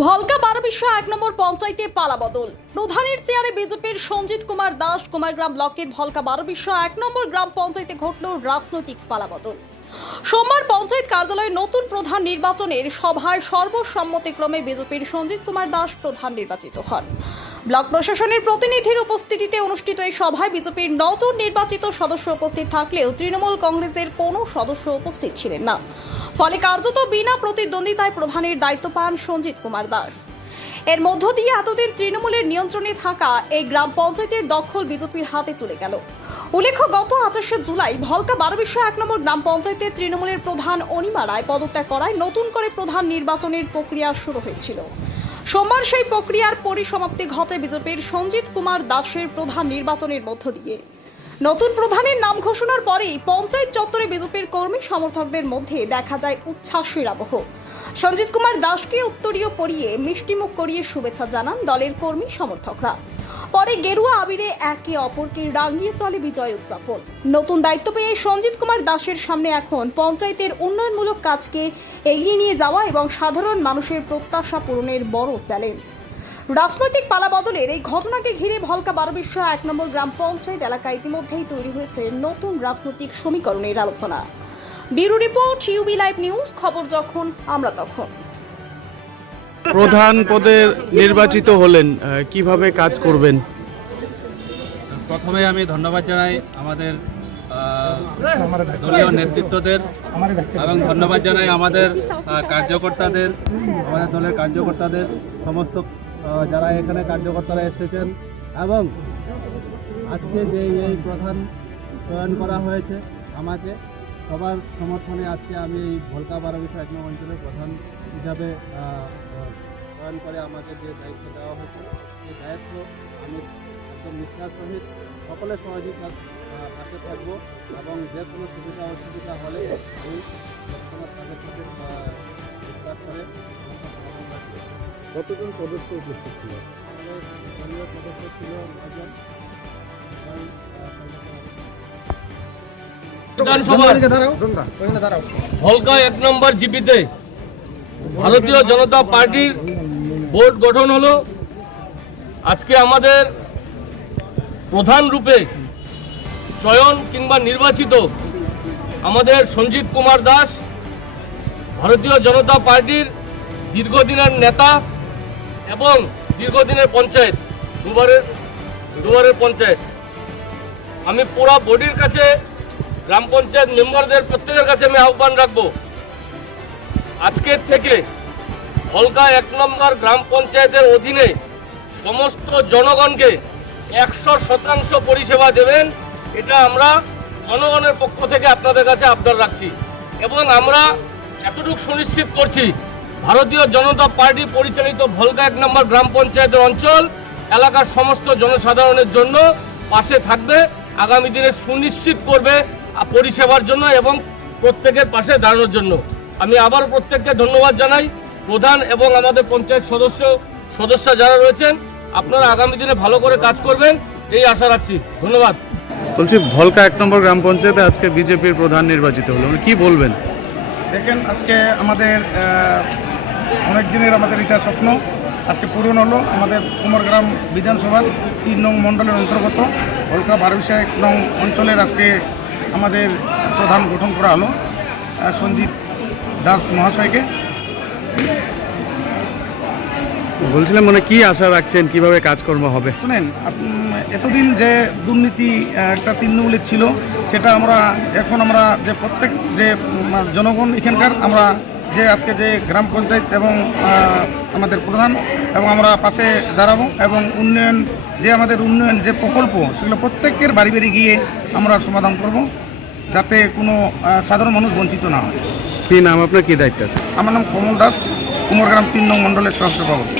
Volker 12 নম্বর পঞ্চায়েতে পালাবদল। প্রধানের চেয়ারে বিজেপির সঞ্জিত কুমার দাস কুমারগ্রাম ব্লকের ভলকা 12 নম্বর গ্রাম পঞ্চায়েতে ঘটল রাজনৈতিক পালাবদল। সোমবার পঞ্চায়েত কার্যালয়ে নতুন প্রধান নির্বাচনের সভায় সর্বসম্মতিক্রমে বিজেপির সঞ্জিত কুমার দাস প্রধান নির্বাচিত হন। ব্লক প্রশাসনের প্রতিনিধির উপস্থিতিতে অনুষ্ঠিত এই সভায় বিজেপির 9 জন নির্বাচিত সদস্য উপস্থিত থাকলেও তৃণমূল কংগ্রেসের কোনো সদস্য উপস্থিত ছিলেন না। ফলে কার্যত বিনা প্রতিদ্বন্দ্বিতায় প্রধানের দায়িত্ব পান সঞ্জিত কুমার দাস। এর মধ্য দিয়ে এতদিন তৃণমূলের নিয়ন্ত্রণে থাকা এই গ্রাম পঞ্চায়েতের দখল বিজেপির হাতে চলে গেল। উল্লেখ্য, গত 28 জুলাই ভলকা 12 নম্বর গ্রাম পঞ্চায়েতের তৃণমূলের প্রধান অনিমা রায় পদত্যাগ করায় নতুন করে প্রধান নির্বাচনের প্রক্রিয়া শুরু হয়েছিল। সোমবার সেই প্রক্রিয়ার পরিসমাপ্তি ঘটে বিজেপির সঞ্জিত কুমার দাসের প্রধান নির্বাচনের মধ্য দিয়ে। নতুন প্রধানের নাম ঘোষণার পরেই পঞ্চায়েত চত্বরে বিজেপির কর্মী সমর্থকদের মধ্যে দেখা যায় উচ্ছ্বাসের আবহ। সঞ্জিত কুমার দাসকে উত্তরীয় পরিয়ে মিষ্টিমুখ করিয়ে শুভেচ্ছা জানান দলের কর্মী সমর্থকরা। পরে গেরুয়া আবিরে একে অপরকে রাঙিয়ে চলে বিজয় উদযাপন। নতুন দায়িত্ব পেয়ে সঞ্জিত কুমার দাসের সামনে এখন পঞ্চায়েতের উন্নয়নমূলক কাজকে এগিয়ে নিয়ে যাওয়া এবং সাধারণ মানুষের প্রত্যাশা পূরণের বড় চ্যালেঞ্জ। রাজনৈতিক পালাবদলের এই ঘটনাকে ঘিরে ভলকা 12 নম্বর গ্রাম পঞ্চায়েত এলাকায় ইতিমধ্যেই তৈরি হয়েছে নতুন রাজনৈতিক সমীকরণের আলোচনা। Bureau report, UB live news, খবর যখন আমরা তখন। প্রধান পদে নির্বাচিত হলেন, কিভাবে কাজ করবেন? প্রথমে আমি ধন্যবাদ জানাই আমাদের দলীয় নেতৃত্বদের এবং ধন্যবাদ জানাই আমাদের কার্যকর্তাদের, আমাদের দলের কার্যকর্তাদের, সমস্ত যারা এখানে কার্যকর্তারা এসেছেন এবং আজকে যে এই প্রধান চয়ন করা হয়েছে আমাকে সবার সমর্থনে আজকে আমি এই ভলকা 12 নম্বর অঞ্চলের প্রধান হিসাবে চয়ন করে আমাকে যে দায়িত্ব দেওয়া হয়েছে সেই দায়িত্ব আমি একদম নিষ্ঠার সহিত সকলের সহযোগিতার পাশে থাকবো এবং যে কোনো সুবিধা অসুবিধা হলে আমি সবসময় তাদের সাথে ডিসকাস করে। কতজন সদস্য উপস্থিত ছিল? আমাদের দলীয় সদস্য ছিল 9 জন। ভলকা 1 নম্বর জিপিতে ভারতীয় জনতা পার্টির বোর্ড গঠন হলো। আজকে আমাদের প্রধান রূপে চয়ন কিংবা নির্বাচিত আমাদের সঞ্জিত কুমার দাস, ভারতীয় জনতা পার্টির দীর্ঘদিনের নেতা এবং দীর্ঘদিনের পঞ্চায়েত, দুবারের পঞ্চায়েত। আমি পুরো বডির কাছে, গ্রাম পঞ্চায়েত মেম্বারদের প্রত্যেকের কাছে আমি আহ্বান রাখবো, আজকের থেকে ভলকা 1 নম্বর গ্রাম পঞ্চায়েতের অধীনে সমস্ত জনগণকে 100% পরিষেবা দেবেন। এটা আমরা জনগণের পক্ষ থেকে আপনাদের কাছে আবদার রাখছি এবং আমরা এতটুকু সুনিশ্চিত করছি, ভারতীয় জনতা পার্টি পরিচালিত ভলকা 1 নম্বর গ্রাম পঞ্চায়েতের অঞ্চল এলাকার সমস্ত জনসাধারণের জন্য পাশে থাকবে, আগামী দিনে সুনিশ্চিত করবে পরিষেবার জন্য এবং প্রত্যেকের পাশে দাঁড়ানোর জন্য। আমি আবার প্রত্যেককে ধন্যবাদ জানাই, প্রধান এবং আমাদের পঞ্চায়েত সদস্য যারা রয়েছেন, আপনারা আগামী দিনে ভালো করে কাজ করবেন এই আশা রাখছি। ধন্যবাদ। বলছি, ভলকা 1 নম্বর গ্রাম পঞ্চায়েতে আজকে বিজেপির প্রধান নির্বাচিত হলো, কি বলবেন? দেখেন, আজকে আমাদের অনেক দিনের আমাদের এটা স্বপ্ন আজকে পূরণ হলো। আমাদের কুমারগ্রাম বিধানসভার 3 নং মণ্ডলের অন্তর্গত ভলকা 12 নং অঞ্চলের আজকে আমাদের প্রধান গঠন করা হলো সঞ্জিত দাস মহাশয়কে। বলছিলাম, মানে কি আশা রাখছেন, কিভাবে কাজকর্ম হবে? শুনেন, এতদিন যে দুর্নীতি একটা তৃণমূলের ছিল, সেটা আমরা এখন আমরা যে প্রত্যেক যে জনগণ এখানকার আমরা যে আজকে যে গ্রাম পঞ্চায়েত এবং আমাদের প্রধান এবং আমরা পাশে দাঁড়াবো এবং উন্নয়ন যে আমাদের উন্নয়ন যে প্রকল্প সেগুলো প্রত্যেকের বাড়ি বাড়ি গিয়ে আমরা সমাধান করব, যাতে কোনো সাধারণ মানুষ বঞ্চিত না হয়। কি নাম আপনার, কি দায়িত্ব আছে? আমার নাম কমল দাস, কুমারগ্রাম 3 নং মণ্ডলের সহসভাপতি।